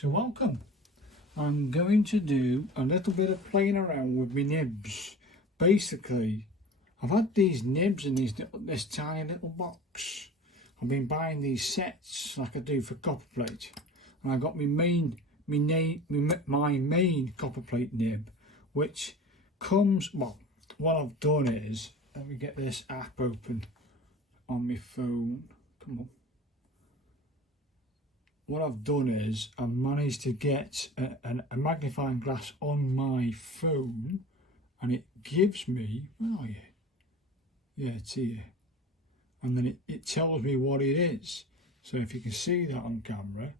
So welcome. I'm going to do a little bit of playing around with my nibs. Basically, I've had these nibs in this tiny little box. I've been buying these sets like I do for copper plate, and I got my main copper plate nib, which comes. Well, what I've done is, let me get this app open on my phone. Come on. What I've done is I managed to get a magnifying glass on my phone, and it gives me, where are you? Yeah, it's here. And then it tells me what it is. So if you can see that on camera,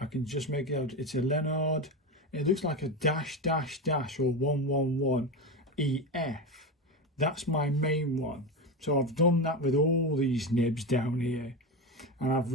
I can just make it out. It's a Leonard. It looks like a dash or 111 EF. That's my main one. So I've done that with all these nibs down here, and I've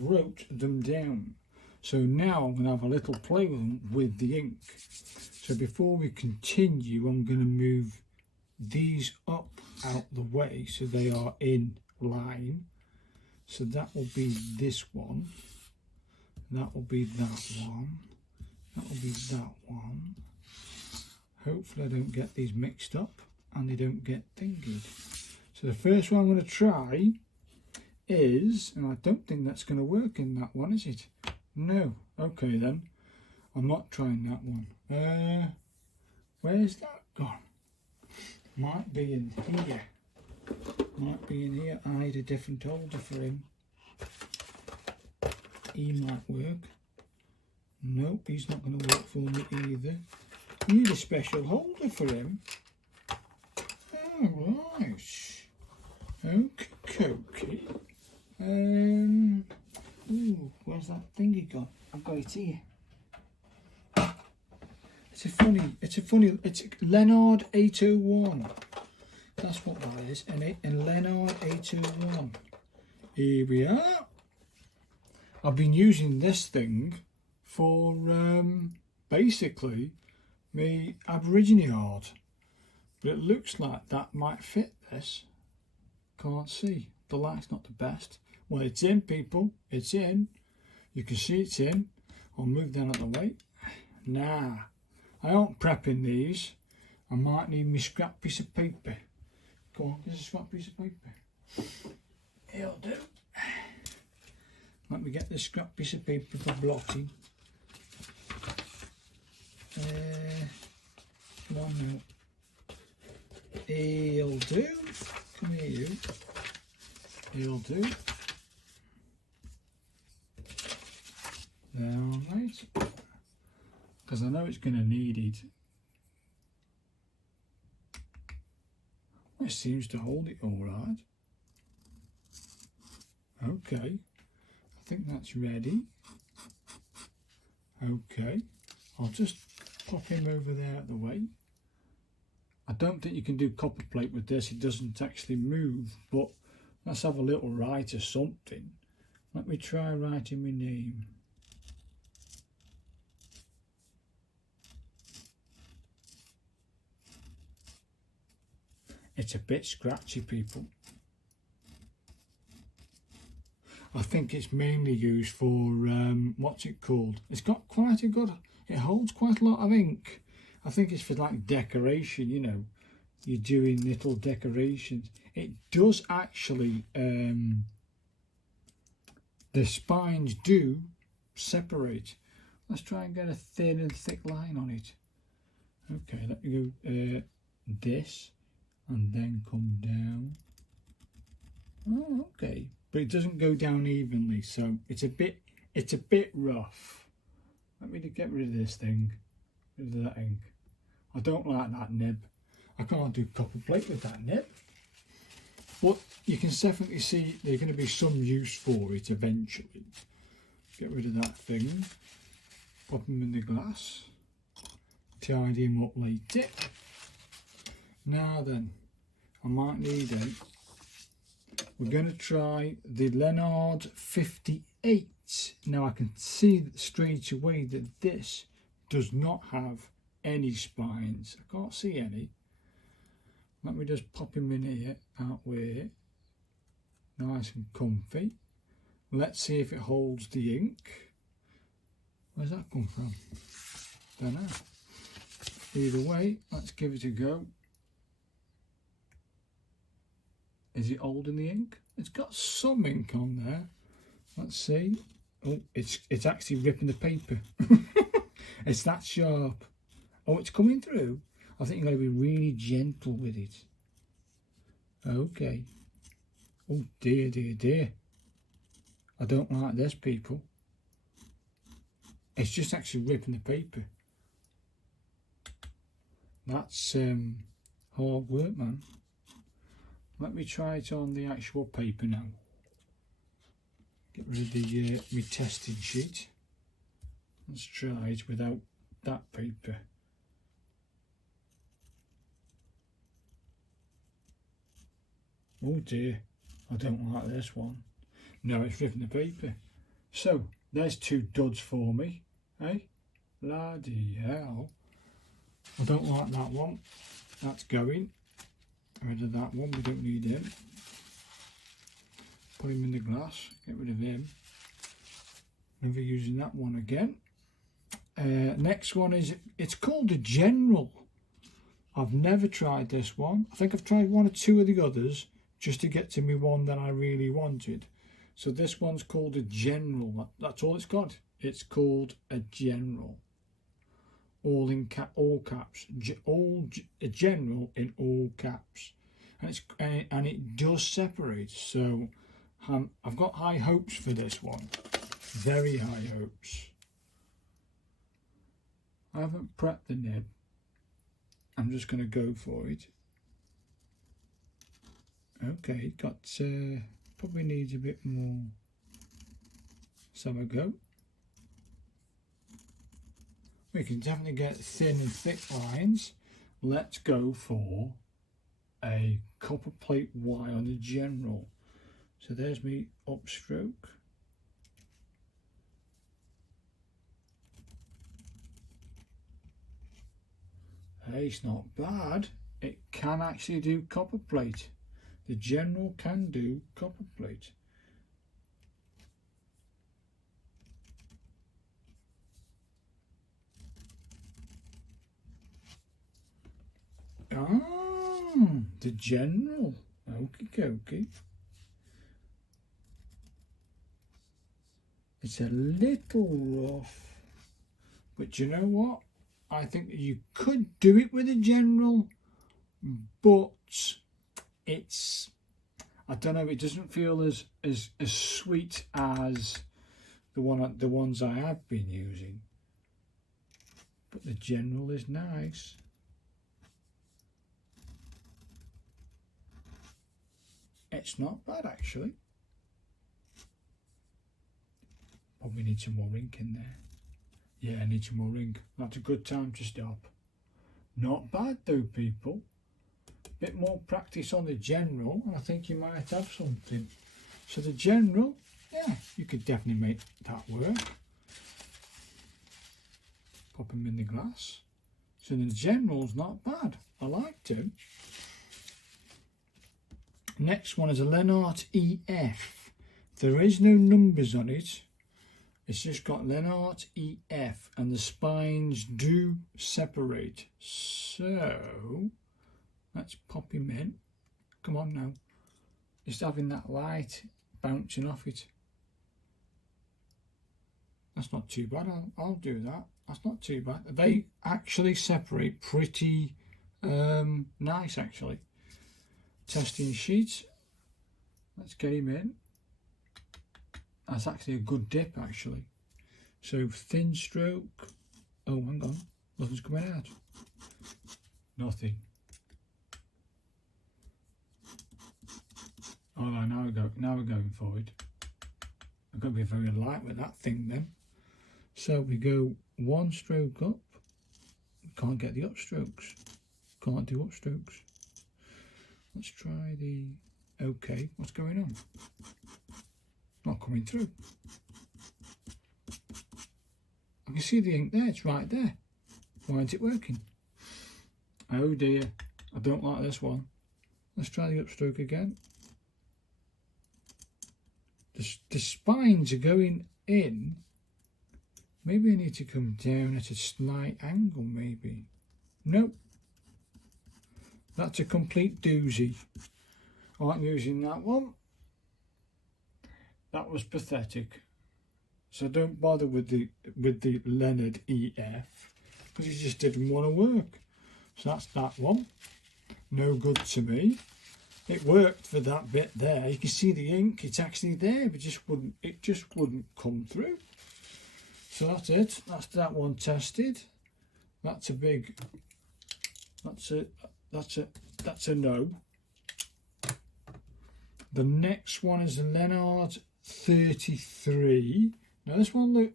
wrote them down. So now I'm going to have a little play with the ink. So before we continue, I'm going to move these up out the way so they are in line. So that will be this one, that will be that one, that will be that one. Hopefully I don't get these mixed up and they don't get thingied. So the first one I'm going to try is, and I don't think that's going to work in that one, is it? No. Okay then, I'm not trying that one. Where's that gone? Might be in here. Might be in here. I need a different holder for him. He might work. Nope, he's not going to work for me either. Need a special holder for him. Oh, right. Okay. Ooh, where's that thingy gone? I've got it here. It's a Leonard 801. That's what that is, and Leonard 801. Here we are. I've been using this thing for basically my Aborigine art, but it looks like that might fit this. Can't see. The light's not the best. Well, it's in, people. It's in. You can see it's in. I'll move down out the way. Nah, I aren't prepping these. I might need my scrap piece of paper. Go on, there's a scrap piece of paper. It'll do. Let me get this scrap piece of paper for blotting. Come on now. It'll do. Come here, you. It'll do. Now, mate, because I know it's going to need it. It seems to hold it all right. Okay, I think that's ready. Okay, I'll just pop him over there out the way. I don't think you can do copper plate with this. It doesn't actually move, but let's have a little write or something. Let me try writing my name. It's a bit scratchy, people. I think it's mainly used for, what's it called? It's got quite a good, it holds quite a lot of ink. I think it's for like decoration, you know. You're doing little decorations. It does actually, the spines do separate. Let's try and get a thin and thick line on it. Okay, let me go this. And then come down. Oh, okay, but it doesn't go down evenly, so it's a bit rough. Let me get rid of this thing, rid of that ink. I don't like that nib. I can't do copper plate with that nib, but you can definitely see there's going to be some use for it eventually. Get rid of that thing, pop them in the glass, tidy them up later. Now then, I might need them. We're going to try the Leonard 58. Now I can see straight away that this does not have any spines. I can't see any. Let me just pop him in here, out where. Nice and comfy. Let's see if it holds the ink. Where's that come from? Don't know. Either way, let's give it a go. Is it holding the ink? It's got some ink on there. Let's see. Oh, it's actually ripping the paper. It's that sharp. Oh, it's coming through. I think you've got to be really gentle with it. Okay. Oh dear, dear, dear. I don't like this, people. It's just actually ripping the paper. That's hard work, man. Let me try it on the actual paper now. Get rid of the my testing sheet. Let's try it without that paper. Oh dear, I don't like this one. No, it's ripping the paper. So, there's 2 duds for me. Hey? Bloody hell. I don't like that one. That's going. Get rid of that one, we don't need him. Put him in the glass, get rid of him. Never using that one again. Next one is, it's called a General. I've never tried this one. I think I've tried 1 or 2 of the others just to get to me one that I really wanted. So this one's called a General. That's all it's got. It's called a General. All in all caps. A General in all caps. And it does separate. So I've got high hopes for this one. Very high hopes. I haven't prepped the nib. I'm just going to go for it. Okay, got probably needs a bit more. So we go. We can definitely get thin and thick lines. Let's go for a copper plate Y on the General. So there's me upstroke. Hey, it's not bad. It can actually do copper plate. The General can do copper plate. Ah, the General. Okie dokie. It's a little rough, but you know what? I think you could do it with a General, but it's, I don't know, it doesn't feel as sweet as the ones I have been using. But the General is nice. It's not bad actually. Probably need some more ink in there. Yeah, I need some more ink. That's a good time to stop. Not bad though, people. Bit more practice on the General, and I think you might have something. So the General, yeah, you could definitely make that work. Pop them in the glass. So the General's not bad. I liked him. Next one is a Lenart EF. There is no numbers on it. It's just got Lenart EF, and the spines do separate. So let's pop him in. Come on now. Just having that light bouncing off it. That's not too bad. I'll do that. That's not too bad. They actually separate pretty nice actually. Testing sheet. Let's get him in. That's actually a good dip actually. So thin stroke. Oh, hang on. Nothing's coming out. Nothing. Oh, now we're going forward. I've got to be very light with that thing then. So we go 1 stroke up. Can't get the upstrokes. Can't do upstrokes. Let's try the. Okay, what's going on? Not coming through. I can see the ink there, it's right there. Why isn't it working? Oh dear, I don't like this one. Let's try the upstroke again. The spines are going in Maybe I need to come down at a slight angle, maybe. Nope. That's a complete doozy. I ain't using that one. That was pathetic. So don't bother with the Leonard EF, because it just didn't want to work. So that's that one. No good to me. It worked for that bit there. You can see the ink, it's actually there, but it just wouldn't come through. So that's it. That's that one tested. That's a big, that's a no. The next one is the Leonard 33. Now this one,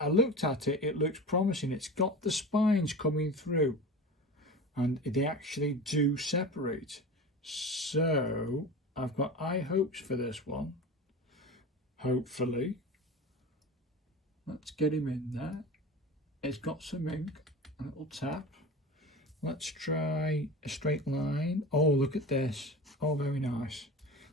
I looked at it, it looks promising. It's got the spines coming through and they actually do separate. So I've got high hopes for this one, hopefully. Let's get him in there. It's got some ink, a little tap. Let's try a straight line. Oh, look at this. Oh, very nice.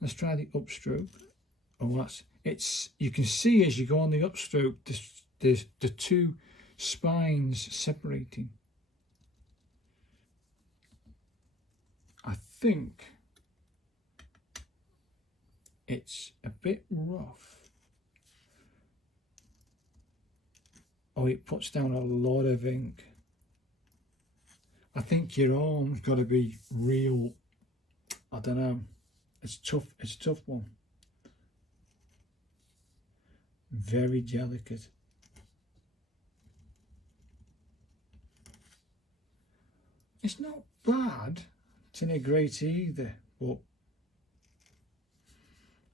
Let's try the upstroke. Oh, you can see as you go on the upstroke, there's the two spines separating. I think it's a bit rough. Oh, it puts down a lot of ink. I think your arm's got to be real, I don't know. It's tough. It's a tough one. Very delicate. It's not bad. It's not great either, but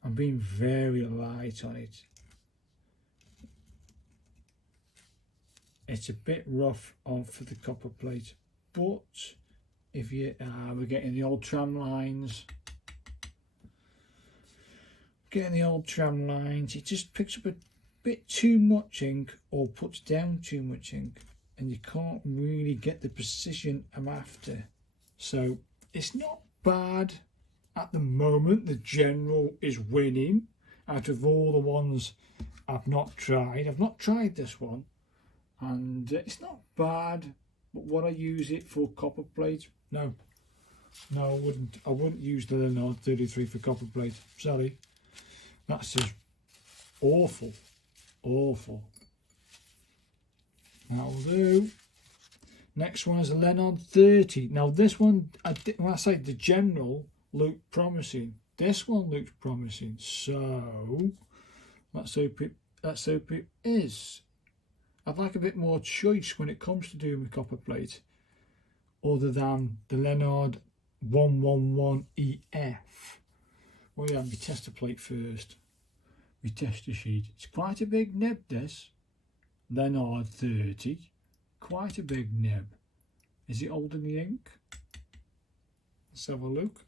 I'm being very light on it. It's a bit rough on for the copper plate, but if you we're getting the old tram lines. Getting the old tram lines, it just picks up a bit too much ink or puts down too much ink, and you can't really get the precision I'm after. So it's not bad at the moment. The general is winning out of all the ones I've not tried. I've not tried this one, and it's not bad. But would I use it for copper plate? No, I wouldn't. I wouldn't use the Leonard 33 for copper plate. Sorry. That's just awful, awful. That'll do. Next one is a Leonard 30. Now this one, when I say the general looked promising, this one looks promising. So let's hope it is. I'd like a bit more choice when it comes to doing the copper plate, other than the Leonard 111 EF. Oh yeah, we test the plate first. We test the sheet. It's quite a big nib, this. Leonard 30. Quite a big nib. Is it holding the ink? Let's have a look.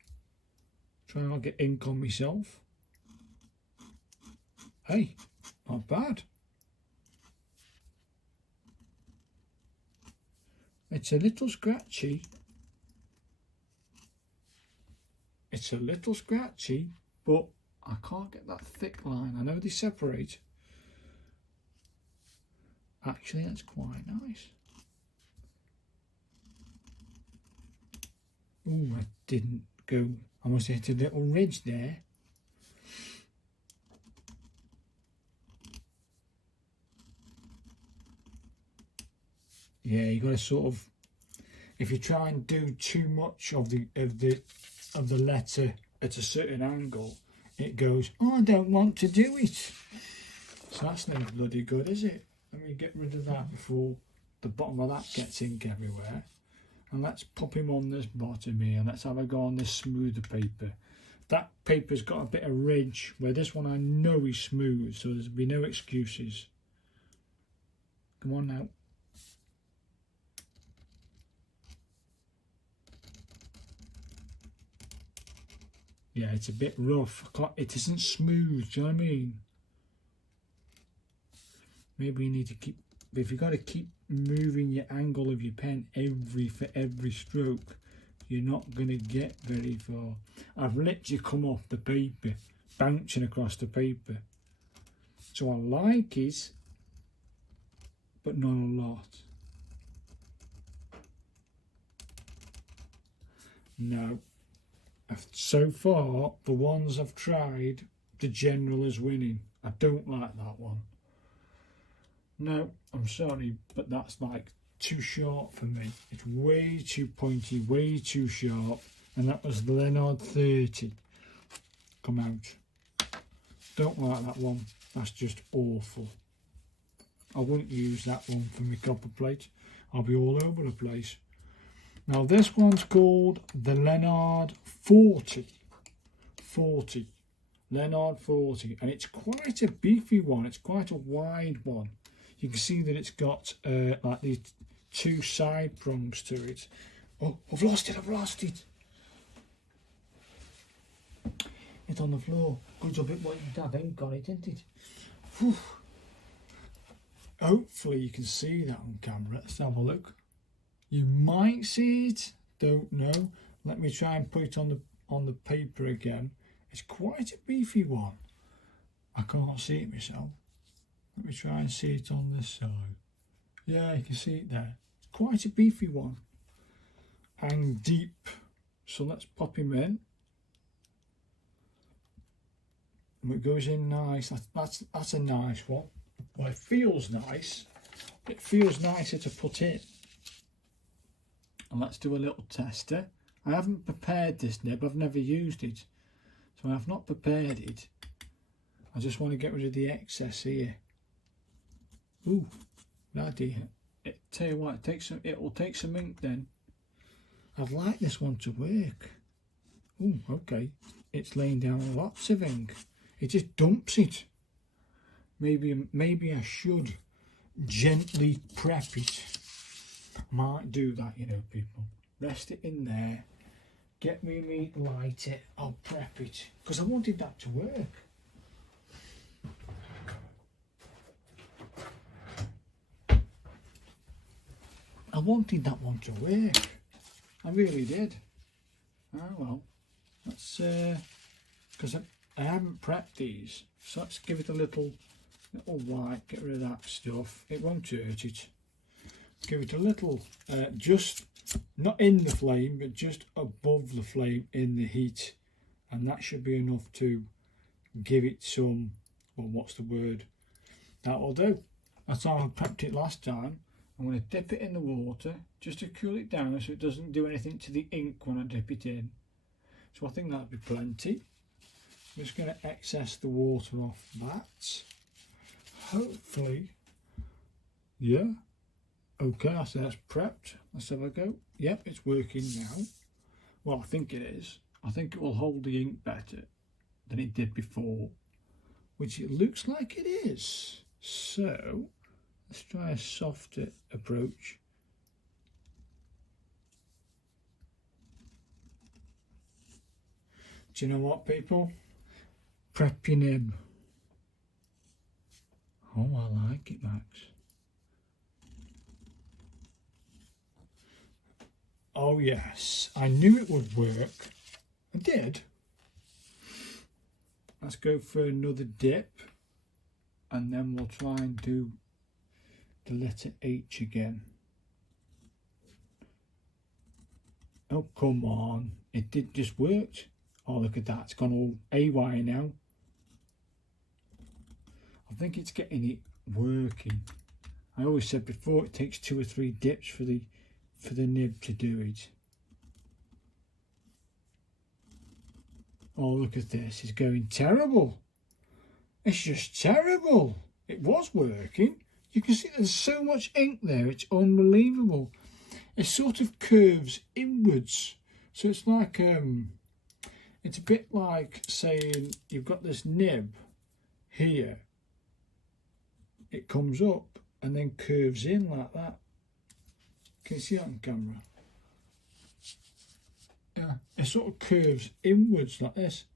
Try not to get ink on myself. Hey, not bad. It's a little scratchy. It's a little scratchy, but I can't get that thick line. I know they separate. Actually, that's quite nice. Ooh, I didn't go. I must have hit a little ridge there. Yeah, you got to sort of, if you try and do too much of the letter at a certain angle, it goes, oh, I don't want to do it. So that's no bloody good, is it? Let me get rid of that before the bottom of that gets ink everywhere. And let's pop him on this bottom here. Let's have a go on this smoother paper. That paper's got a bit of ridge, where this one I know is smooth, so there'll be no excuses. Come on now. Yeah, it's a bit rough. It isn't smooth, do you know what I mean? Maybe you need to keep, if you've got to keep moving your angle of your pen for every stroke, you're not going to get very far. I've literally come off the paper, bouncing across the paper. So I like it. but not a lot. No. So far, the ones I've tried, the general is winning. I don't like that one. No, I'm sorry, but that's like too short for me. It's way too pointy, way too sharp. And that was the Leonard 30 come out. Don't like that one. That's just awful. I wouldn't use that one for my copper plate. I'll be all over the place. Now this one's called the Leonard 40. Leonard 40. And it's quite a beefy one. It's quite a wide one. You can see that it's got like these two side prongs to it. Oh, I've lost it. It's on the floor. Good job it wasn't Dad ain't got it, isn't it? Whew. Hopefully you can see that on camera. Let's have a look. You might see it, don't know. Let me try and put it on the paper again. It's quite a beefy one. I can't see it myself. Let me try and see it on this side. Yeah, you can see it there. It's quite a beefy one. And deep. So let's pop him in. And it goes in nice. That's a nice one. Well, it feels nice. It feels nicer to put in. And let's do a little tester. I haven't prepared this nib. I've never used it. So I've not prepared it. I just want to get rid of the excess here. Ooh, that dear. Tell you what, it will take some ink then. I'd like this one to work. Ooh, okay. It's laying down lots of ink. It just dumps it. Maybe I should gently prep it. Might do that, you know, people. Rest it in there. Get me meat, light it. I'll prep it because I wanted that to work. I wanted that one to work. I really did. Oh well. Let's because I haven't prepped these, so let's give it a little wipe. Get rid of that stuff. It won't hurt it. Give it a little, just not in the flame, but just above the flame in the heat, and that should be enough to give it some. Well, what's the word? That will do. That's how I prepped it last time. I'm going to dip it in the water just to cool it down so it doesn't do anything to the ink when I dip it in. So I think that'll be plenty. I'm just going to excess the water off that. Hopefully, yeah. Okay, so that's prepped. Let's have a go. Yep, it's working now. Well, I think it is. I think it will hold the ink better than it did before, which it looks like it is. So let's try a softer approach. Do you know what, people? Prep your nib. Oh, I like it, Max. Oh yes, I knew it would work. I did. Let's go for another dip, and then we'll try and do the letter H again. Oh, come on. It did just work. Oh, look at that. It's gone all AY now. I think it's getting it working. I always said before, it takes 2 or 3 dips for the nib to do it. Oh, look at this. It's going terrible. It's just terrible. It was working. You can see there's so much ink there. It's unbelievable. It sort of curves inwards. So it's like, it's a bit like saying you've got this nib here. It comes up and then curves in like that. Can you see that on camera? Yeah, it sort of curves inwards like this.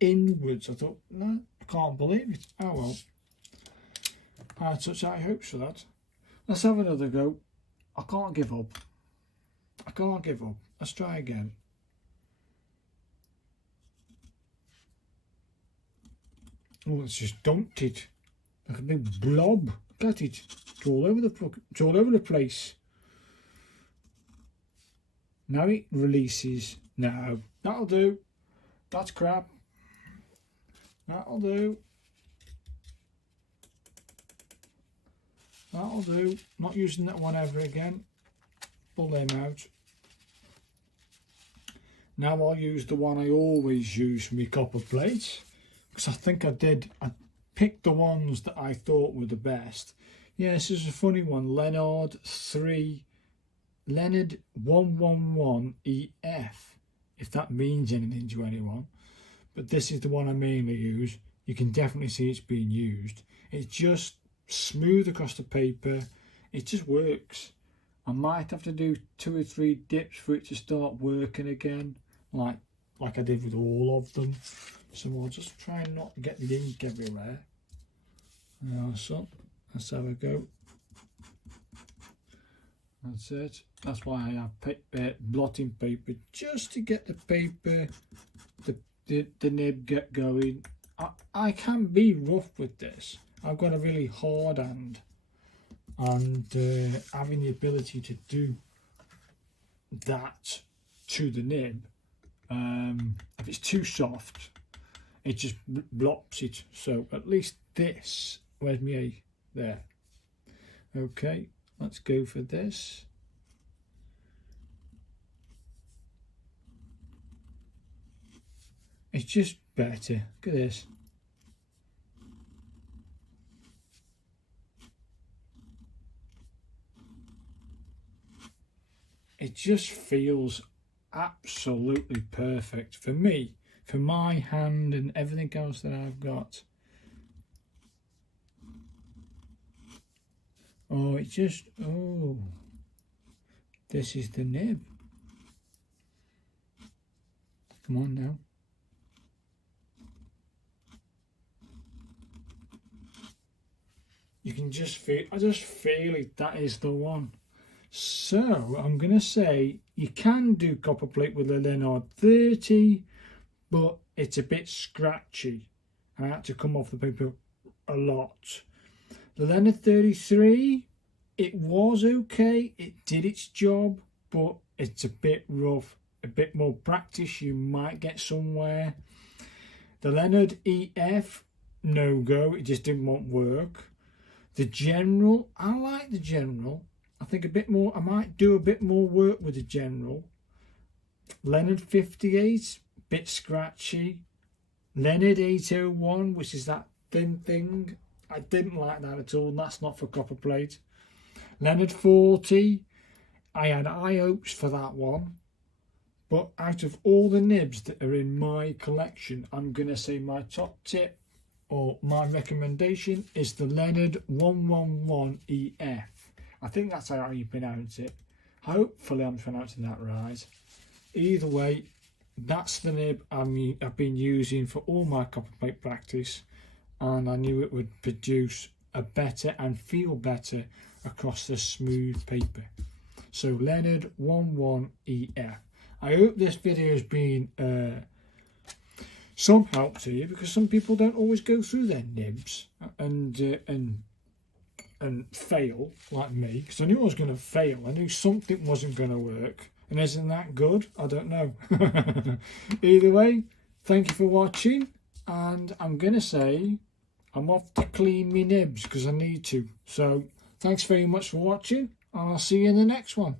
Inwards. I thought, no, I can't believe it. Oh well. I had such high hopes for that. Let's have another go. I can't give up. I can't give up. Let's try again. Oh, it's just dumped it. Like a big blob. Got it. It's all over the place. Now it releases. No, that'll do. That's crap. That'll do. That'll do. Not using that one ever again. Pull them out. Now I'll use the one I always use for my copper plates, because I think I picked the ones that I thought were the best. Yeah, this is a funny one. Leonard 111EF, if that means anything to anyone. But this is the one I mainly use. You can definitely see it's being used. It's just smooth across the paper. It just works. I might have to do 2 or 3 dips for it to start working again, like I did with all of them. So I'll just try not to get the ink everywhere. So let's have a go. That's it. That's why I have blotting paper, just to get the paper, the nib get going. I can be rough with this. I've got a really hard hand, and having the ability to do that to the nib, if it's too soft, it just blops it. So at least this, where's my A? There. Okay, let's go for this. It's just better. Look at this. It just feels absolutely perfect for me, for my hand and everything else that I've got. Oh, it just, oh, this is the nib. Come on now. You can just feel, I just feel it, that is the one. So I'm going to say you can do copper plate with a Leonard 30, but it's a bit scratchy. I had to come off the paper a lot. The Leonard 33, it was okay, it did its job, but it's a bit rough. A bit more practice, you might get somewhere. The Leonard EF, no go, it just didn't work. The General, I like the General. I think a bit more, I might do a bit more work with the General. Leonard 58, bit scratchy. Leonard 801, which is that thin thing, I didn't like that at all, and that's not for copper plate. Leonard 40, I had high hopes for that one. But out of all the nibs that are in my collection, I'm going to say my top tip or my recommendation is the Leonard 111EF. I think that's how you pronounce it. Hopefully I'm pronouncing that right. Either way, that's the nib I've been using for all my copper plate practice, and I knew it would produce a better and feel better across the smooth paper. So Leonard 111EF. I hope this video has been some help to you, because some people don't always go through their nibs and fail like me, because I knew I was going to fail. I knew something wasn't going to work, and isn't that good? I don't know. Either way, thank you for watching, and I'm going to say I'm off to clean me nibs because I need to. So thanks very much for watching, and I'll see you in the next one.